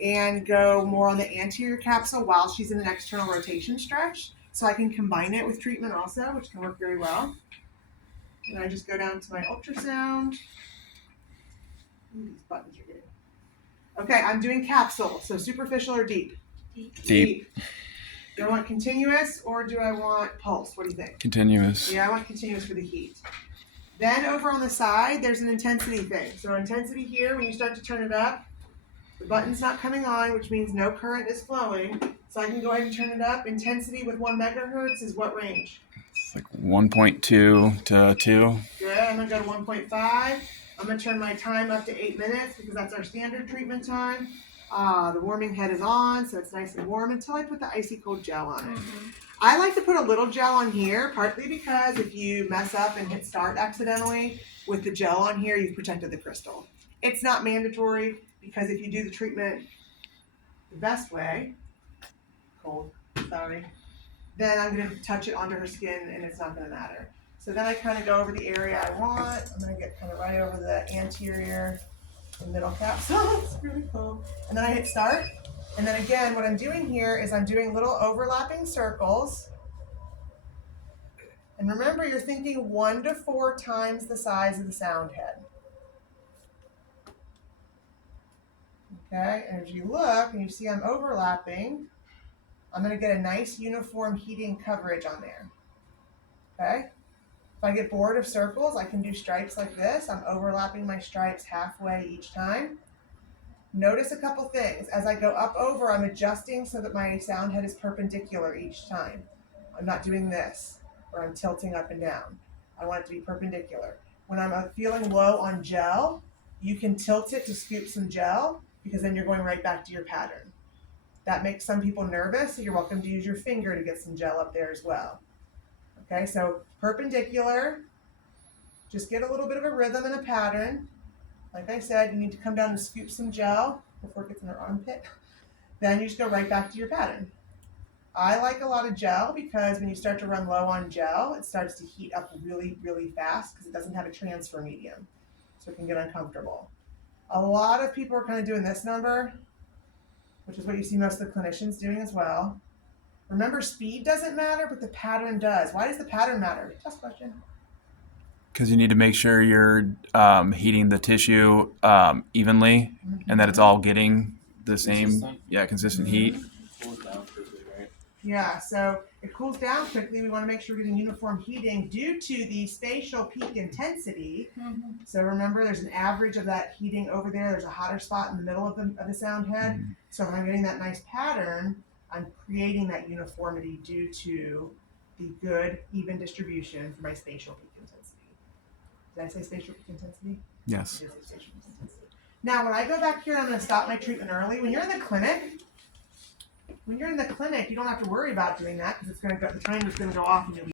and go more on the anterior capsule while she's in an external rotation stretch. So I can combine it with treatment also, which can work very well. And I just go down to my ultrasound. These buttons are getting. Okay, I'm doing capsule, so superficial or deep? Deep. Do I want continuous or do I want pulse? What do you think? Continuous. Yeah, I want continuous for the heat. Then over on the side, there's an intensity thing. So intensity here, when you start to turn it up, the button's not coming on, which means no current is flowing. So I can go ahead and turn it up. Intensity with 1 megahertz is what range? It's like 1.2 to 2. Good. I'm going to go to 1.5. I'm going to turn my time up to 8 minutes because that's our standard treatment time. The warming head is on, so it's nice and warm until I put the icy cold gel on it. I like to put a little gel on here, partly because if you mess up and hit start accidentally with the gel on here, you've protected the crystal. It's not mandatory because if you do the treatment the best way, cold, sorry, then I'm going to touch it onto her skin and it's not going to matter. So then I kind of go over the area I want. I'm going to get kind of right over the anterior and middle capsule. It's really cool. And then I hit start. And then again, what I'm doing here is I'm doing little overlapping circles. And remember, you're thinking 1 to 4 times the size of the sound head. Okay, and as you look and you see I'm overlapping, I'm going to get a nice uniform heating coverage on there. Okay? If I get bored of circles, I can do stripes like this. I'm overlapping my stripes halfway each time. Notice a couple things. As I go up over, I'm adjusting so that my sound head is perpendicular each time. I'm not doing this, where I'm tilting up and down. I want it to be perpendicular. When I'm feeling low on gel, you can tilt it to scoop some gel because then you're going right back to your pattern. That makes some people nervous, so you're welcome to use your finger to get some gel up there as well. Okay, so perpendicular, just get a little bit of a rhythm and a pattern. Like I said, you need to come down and scoop some gel before it gets in her armpit. Then you just go right back to your pattern. I like a lot of gel because when you start to run low on gel, it starts to heat up really, really fast because it doesn't have a transfer medium. So it can get uncomfortable. A lot of people are kind of doing this number, which is what you see most of the clinicians doing as well. Remember, speed doesn't matter, but the pattern does. Why does the pattern matter? Tough question. Because you need to make sure you're heating the tissue evenly and that it's all getting the same, consistent heat. Yeah, so it cools down quickly. We want to make sure we're getting uniform heating due to the spatial peak intensity. So remember, there's an average of that heating over there. There's a hotter spot in the middle of the sound head. So when I'm getting that nice pattern, I'm creating that uniformity due to the good, even distribution for my spatial peak intensity. Did I say spatial peak intensity? Yes. It is spatial peak intensity. Now, when I go back here, I'm going to stop my treatment early. When you're in the clinic, you don't have to worry about doing that because the timer's going to go off and you'll be